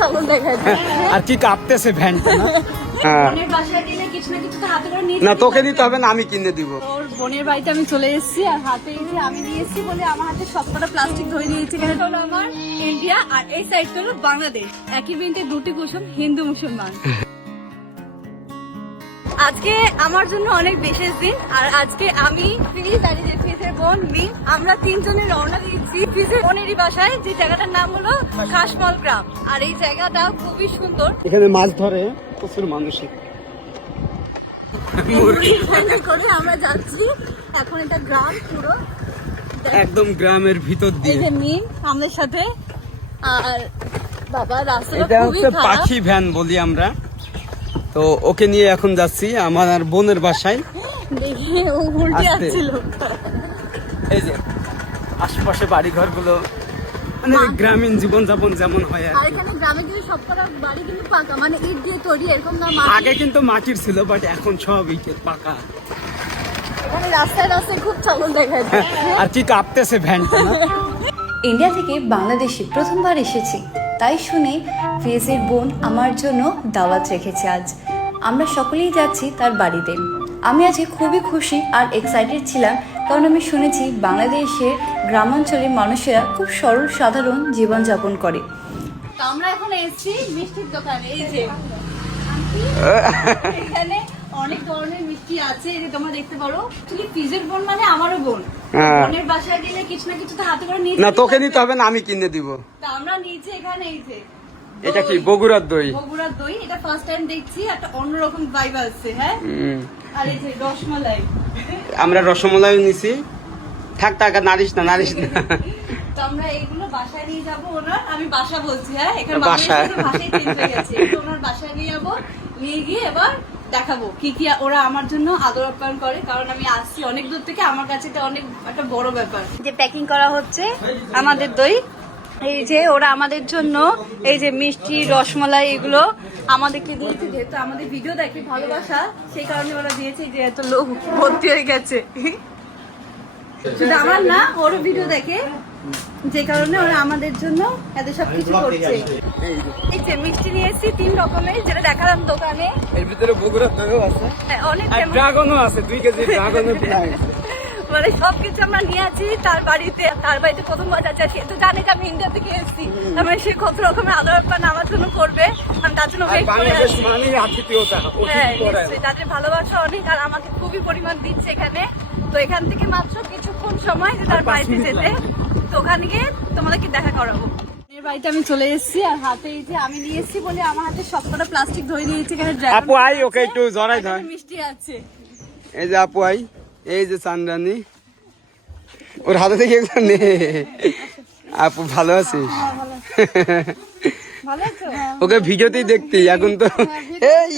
চলো দেখাই আর কি কাঁপতেছে ভ্যানটা না? বোনের বাসায় দিলে কিছু না কিছু তো হাতে করে নিয়ে না তোকে দিতে হবে না, আমি কিনে দিব। ওর বোনের বাড়িতে আমি চলে এসেছি আর হাতে এই যে আমি নিয়ে এসেছি বলে আমার হাতে সবকটা প্লাস্টিক ধরে নিয়েছি। এখানে হলো আমার ইন্ডিয়া আর এই সাইড হলো বাংলাদেশ। একই বিনতে দুটি কুসুম, হিন্দু মুসলমান। আজকে আমার জন্য অনেক বিশেষ দিন আর আজকে আমি ফিজ আর এই যে ফিজের বোন মিম আমরা তিনজনে রওনা দিয়েছি ফিজের বোনেরই বাসায়, যে জায়গাটার নাম হলো খাসমল গ্রাম। আর এই জায়গাটা খুবই সুন্দর, এখানে মাছ ধরে প্রচুর মানুষ। করে আমরা যাচ্ছি এখন। এটা গ্রাম পুরো একদম গ্রামের ভিতর এই দিয়ে। যে মিম আমাদের সাথে। আর বাবা রাস্তাটা এটা খুবই হচ্ছে খারাপ। পাখি ভ্যান বলি আমরা। তো ওকে নিয়ে এখন যাচ্ছি আমার বোনের বাসায়। দেখে ও উল্টে আস্তে। যাচ্ছিল। এই যে আশেপাশে বাড়ি ঘর গুলো মানে গ্রামীণ জীবনযাপন যেমন হয় আর আর কি। এখানে গ্রামে কিন্তু সবকটা বাড়ি কিন্তু পাকা, মানে ইট দিয়ে তৈরি, এরকম না মাটি। আগে কিন্তু মাটির ছিল, বাট এখন সব ইটের পাকা। এখানে রাস্তায় রাস্তায় খুব চলন দেখা যায়। আর কি কাঁপতেছে ভ্যানটা না? ইন্ডিয়া থেকে বাংলাদেশে প্রথমবার এসেছি, তাই শুনে ফিজের বোন আমার জন্য দাওয়াত রেখেছে আজ। আমরা সকলেই যাচ্ছি তার বাড়িতে। আমি আজকে খুবই খুশি আর এক্সাইটেড ছিলাম, কারণ আমি শুনেছি বাংলাদেশের গ্রামাঞ্চলের মানুষেরা খুব সরল সাধারণ জীবনযাপন করে। তো আমরা এখন এসেছি মিষ্টির দোকানে। এই যে এখানে অনেক ধরনের মিষ্টি আছে, এই যে তোমরা দেখতে পারো। তুমি ফিজের বোন মানে আমারও বোন। বোনের বাসায় দিলে কিছু না কিছু তো হাতে করে নিয়ে না তোকে দিতে হবে না, আমি কিনে দিব। তা আমরা নিচে এখানে এই যে এটা কি বগুড়ার দই? বগুড়ার দই। এটা ফার্স্ট টাইম দেখছি, একটা অন্যরকম ভাইব আছে। হ্যাঁ, আর এই যে রসমালাই। আমরা রসমালাই নিছি। থাক থাক, আর নারিশ না নারিশ না। তো আমরা এইগুলো বাসায় নিয়ে যাবো ওনার। আমি বাসা বলছি, হ্যাঁ, এখানে বাসায়। বাসায় চেঞ্জ হয়ে গেছে। এটা ওনার বাসায় নিয়ে যাবো, নিয়ে গিয়ে এবার দেখাবো কি কি ওরা আমার জন্য আদর আপ্যায়ন করে, কারণ আমি আসছি অনেক দূর থেকে। আমার কাছে এটা অনেক একটা বড় ব্যাপার। যে প্যাকিং করা হচ্ছে আমাদের দই, এই যে ওরা আমাদের জন্য এই যে মিষ্টি রসমালাই এগুলো আমাদেরকে দিয়েছে। যেহেতু আমাদের ভিডিও দেখে ভালোবাসা, সেই কারণে ওরা দিয়েছে। যে এত লোক ভর্তি হয়ে গেছে, শুধু আমার না, ওরও ভিডিও দেখে, যে কারণে ওরা আমাদের জন্য এত সবকিছু করছে। এই যে মিষ্টি নিয়ে এসেছি 3 রকমের, যেটা দেখালাম দোকানে। এর ভিতরে বগুড়ার দইও আছে, হ্যাঁ, অনেক আর ড্রাগনও আছে। 2 কেজি ড্রাগনও প্রায়। মানে সবকিছু আমরা নিয়ে আছি তার বাড়িতে। তার বাড়িতে প্রথমবার যাচ্ছি, সে তো জানে যে আমি ইন্ডিয়া থেকে এসেছি। তার মানে সে কত রকমের আদর আপ্যায়ন আমার জন্য করবে, আমি তার জন্য ওয়েট করে বাংলাদেশ আছি। মানেই আতিথেয়তা, হ্যাঁ, অতিথি পরায়ণ। নিশ্চয়ই তাদের ভালোবাসা অনেক, আর আমাকে খুবই পরিমাণ দিচ্ছে এখানে। তো এখান থেকে মাত্র কিছুক্ষণ সময় যে তার বাড়িতে যেতে, তো ওখানে গিয়ে তোমাদেরকে দেখা করাবো। এর বাড়িতে আমি চলে এসেছি আর হাতে এই যে আমি নিয়ে এসেছি বলে আমার হাতে সবকটা প্লাস্টিক ধরে নিয়েছি। এখানে ড্রাগন আপু আই, ওকে একটু জড়াই ধর। এখানে মিষ্টি আছে। এই যে আপু আই, এই যে চান্দানি, ওর হাতে থেকে একটু নে। আপু ভালো আছিস? ভালো আছো? ওকে ভিডিওতেই দেখতি, এখন তো এই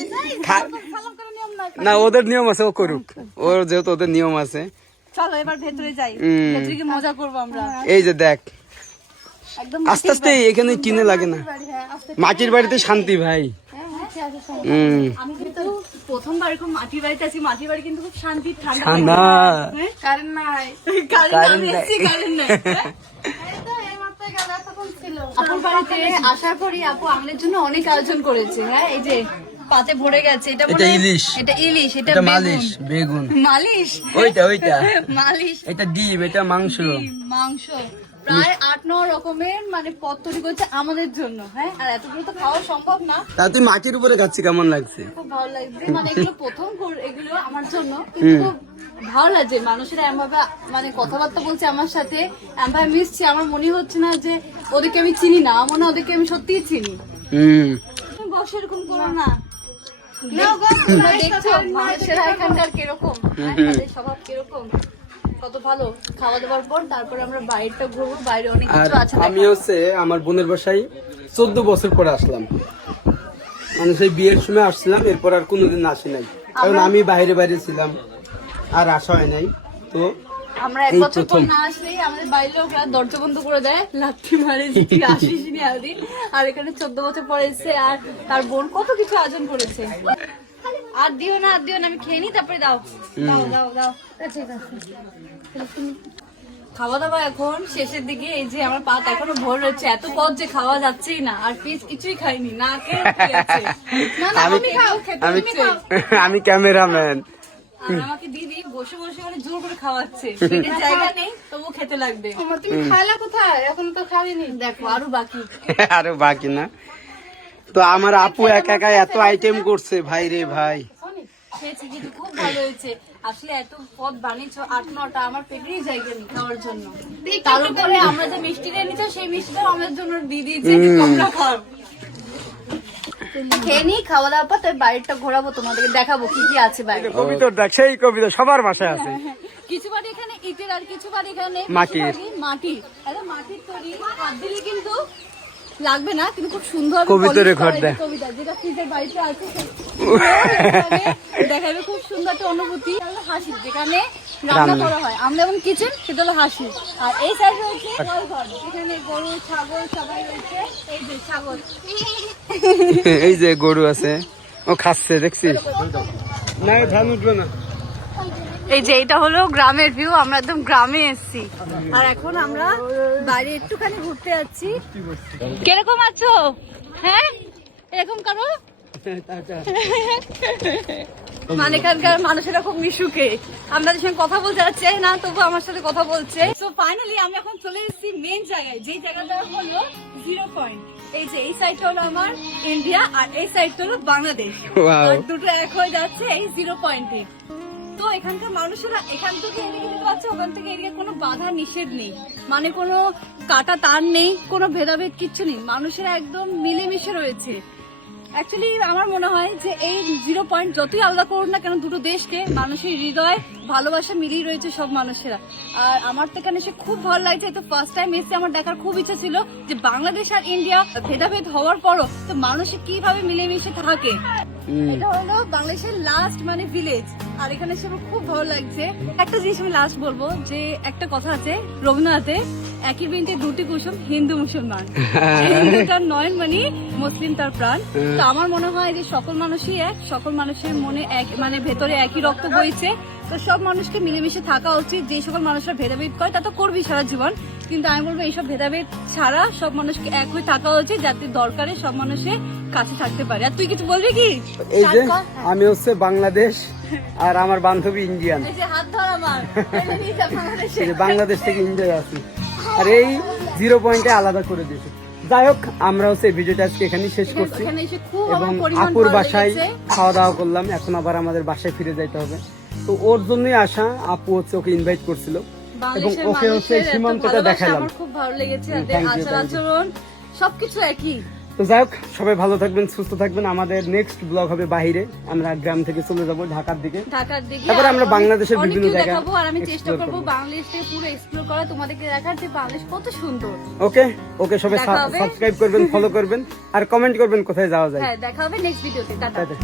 সালাম করে নিয়ম নাই। না, ওদের নিয়ম আছে, ও করুক। ওর যেহেতু ওদের নিয়ম আছে। চলো এবার ভেতরে যাই, ভেতরে গিয়ে মজা করবো আমরা। এই যে দেখ, একদম আস্তে আস্তে এখানে কিনে লাগে না। মাটির বাড়িতে শান্তি ভাই। আমি কিন্তু প্রথমবার এরকম মাটির বাড়িতে আছি। মাটির বাড়ি কিন্তু খুব শান্তি, ঠান্ডা। ঠান্ডা। কারেন্ট নাই, কারেন্ট নাই। আপুর বাড়িতে আসার পরই আপু আমাদের জন্য অনেক আয়োজন করেছে। হ্যাঁ, এই যে পাতে ভরে গেছে। এটা এটা ইলিশ। এটা ইলিশ, এটা এটা মালিশ, বেগুন, মালিশ, ওইটা ওইটা, মালিশ, এটা ডিম, এটা মাংস। মাংস, প্রায় 8-9 রকমের মানে পদ তৈরি করছে আমাদের জন্য। হ্যাঁ, আর এতগুলো তো খাওয়া সম্ভব না। তা তুই মাটির উপরে খাচ্ছি, কেমন লাগছে? খুব ভালো লাগছে, মানে এগুলো প্রথম এগুলো আমার জন্য, কিন্তু খুব ভালো লাগছে। মানুষেরা এমনভাবে মানে কথাবার্তা বলছে আমার সাথে, এমনভাবে মিশছে, আমার মনে হচ্ছে না যে ওদেরকে আমি চিনি না, মনে হয় ওদেরকে আমি সত্যিই চিনি। তুমি বসে এরকম করো না। তোমরা দেখছো মানুষেরা এখানকার কিরকম, হ্যাঁ, তাদের স্বভাব কিরকম, কত ভালো। খাওয়া দাওয়ার পর তারপরে আমরা বাইরেটা ঘুরবো, বাইরে অনেক আর কিছু আছে। আমি হচ্ছে আমার বোনের বাসায় 14 বছর পরে আসলাম। মানে সেই বিয়ের সময় আসছিলাম, এরপর আর কোনোদিন আসি নাই, কারণ আমি বাইরে বাইরে ছিলাম, আর আসা হয় নাই। তো আমরা 1 বছর পর না আসলেই আমাদের বাড়ির লোকরা দরজা বন্ধ করে দেয়, লাথি মারে যে তুই আসিস নি আদি। আর এখানে 14 বছর পরে এসে আর তার বোন কত কিছু আয়োজন করেছে। আর দিও না, আর দিও না, আমি খেয়ে নি, তারপরে দাও দাও দাও দাও। ঠিক আছে। খাওয়া দাওয়া এখন শেষের দিকে। এই যে আমার পাত এখনো ভোর রয়েছে, এত পথ যে খাওয়া যাচ্ছেই না, আর পিস কিছুই খাইনি, না খেয়ে উঠে যাচ্ছে। না, না, তুমি খাও, খেতে হচ্ছে। আমি ক্যামেরাম্যান। আর আমাকে দিদি বসে বসে মানে জোর করে খাওয়াচ্ছে, পেটের জায়গা নেই তবু খেতে লাগবে। তুমি খাইলা কোথায়? এখন তো খাইনি। দেখো আরো বাকি। আরো বাকি না তো আমার আপু একা একা এত আইটেম করছে, ভাই রে ভাই। খেয়েছি কিন্তু খুব ভালো হয়েছে। আসলে এত পদ বানিয়েছো 8-9টা, আমার পেটেরই জায়গা নেই খাওয়ার জন্য। তার উপরে আমরা যে মিষ্টিটা এনেছো সেই মিষ্টিটাও আমাদের জন্য দিয়ে দিয়েছি, যে তোমরা খাও। খেয়ে নি, খাওয়া দাওয়ার পর তাই বাড়িটা ঘোরাবো, তোমাদেরকে দেখাবো কি কি আছে বাইরে। কবিতার দেখ, সেই কবিতা সবার বাসায় আছে। কিছু বাড়ি এখানে ইটের, আর কিছু বাড়ি এখানে মাটির। মাটির তৈরি। হাত দিলে কিন্তু লাগবে না, কিন্তু খুব সুন্দর কবিতার ঘর দেয়। কবিতা যেটা ফ্রিজের বাড়িতে আছে দেখাবে, খুব সুন্দর একটা অনুভূতি। হাসি যেখানে রান্না করা হয়, আমরা যেমন কিচেন, সেটা হলো হাসি। আর এই সাইডে রয়েছে ঘর, এখানে গরু ছাগল সবাই রয়েছে। এই যে ছাগল, এই যে গরু আছে, ও খাচ্ছে দেখছিস না, ধান উঠবে না। এই যে এটা হলো গ্রামের ভিউ, আমরা একদম গ্রামে এসেছি। আর এখন আমরা বাইরে একটুখানি ঘুরতে যাচ্ছি। কিরকম আছো? হ্যাঁ, এরকম করো। মানে এখানকার মানুষেরা খুব মিশুকে, আমাদের সঙ্গে কথা বলতে চাই না, তবু আমার সাথে কথা বলছে। তো ফাইনালি আমি এখন চলে এসেছি মেন জায়গায়, যে জায়গাটা হলো 0 পয়েন্ট। এই যে এই সাইডটা হলো আমার ইন্ডিয়া, আর এই সাইডটা হলো বাংলাদেশ। আর দুটো এক হয়ে যাচ্ছে এই 0 পয়েন্টে। তো এখানকার মানুষেরা এখান থেকে এদিকে যেতে পারছে, ওখান থেকে এদিকে কোনো বাধা নিষেধ নেই, মানে কোনো কাটা তার নেই, কোনো ভেদাভেদ কিচ্ছু নেই, মানুষেরা একদম মিলেমিশে রয়েছে। অ্যাকচুয়ালি আমার মনে হয় যে এই 0 পয়েন্ট যতই আলাদা করুন না কেন, দুটো দেশকে মানুষের হৃদয় ভালোবাসা মিলিয়ে রয়েছে সব মানুষেরা। আর আমার তো এখানে এসে খুব ভালো লাগছে। তো ফার্স্ট টাইম এসে আমার দেখার খুব ইচ্ছা ছিল যে বাংলাদেশ আর ইন্ডিয়া ভেদাভেদ হওয়ার পরও তো মানুষ কিভাবে মিলেমিশে থাকে। এটা হলো বাংলাদেশের লাস্ট মানে ভিলেজ, আর এখানে এসে আমার খুব ভালো লাগছে। একটা জিনিস আমি লাস্ট বলবো, যে একটা কথা আছে রবীন্দ্রনাথে, একই বৃন্তে দুটি কুসুম, হিন্দু মুসলমান। হিন্দু তার নয়ন মানে, মুসলিম তার প্রাণ। তো আমার মনে হয় যে সকল মানুষই এক, সকল মানুষের মনে এক, মানে ভেতরে একই রক্ত বইছে। তো সব মানুষকে মিলেমিশে থাকা উচিত। যে সকল মানুষরা ভেদাভেদ করে তা তো করবি সারা জীবন, কিন্তু আমি বলবো এইসব ভেদাভেদ ছাড়া সব মানুষকে এক হয়ে থাকা উচিত, যাতে দরকারে সব মানুষের কাছে থাকতে পারে। আর তুই কিছু বলবি কি? এই যে আমি হচ্ছে বাংলাদেশ, আর আমার বান্ধবী ইন্ডিয়ান। এই যে হাত ধর আমার, বাংলাদেশে। এই যে বাংলাদেশ থেকে ইন্ডিয়া আছি, আর এই 0 পয়েন্টে আলাদা করে দিয়েছে। যাই হোক, আমরা হচ্ছে ভিডিওটা আজকে এখানেই শেষ করছি, এখানে এসে খুব এবং আমার পরিমাণ আপুর ভালো বাসায় লেগেছে। খাওয়া দাওয়া করলাম। এখন আবার আমাদের বাসায় ফিরে যাইতে হবে, তো ওর জন্যই আসা। আপু হচ্ছে ওকে ইনভাইট করছিল, এবং বাংলাদেশের ওকে হচ্ছে মানুষের এত সীমান্তটা ভালোবাসা দেখালাম। আমার খুব ভালো লেগেছে, Thank তাদের you, আচার thank you. আচরণ সবকিছু একই। তো যাই হোক, সবাই ভালো থাকবেন, সুস্থ থাকবেন। আমাদের নেক্সট ব্লগ হবে বাইরে, আমরা গ্রাম থেকে চলে যাব ঢাকার দিকে। ঢাকার দিকে তারপরে আমরা আর অনেক- বাংলাদেশের অনেক বিভিন্ন কিছু জায়গা দেখাবো, আর আমি চেষ্টা explore করবো করবো। বাংলাদেশকে পুরো এক্সপ্লোর করা, তোমাদেরকে দেখার যে বাংলাদেশ কত সুন্দর। ওকে ওকে, সবাই দেখা হবে। সাবস্ক্রাইব করবেন, ফলো করবেন, আর কমেন্ট করবেন কোথায় যাওয়া যায়। হ্যাঁ, দেখা হবে নেক্সট ভিডিওতে। টাটা। টাটা।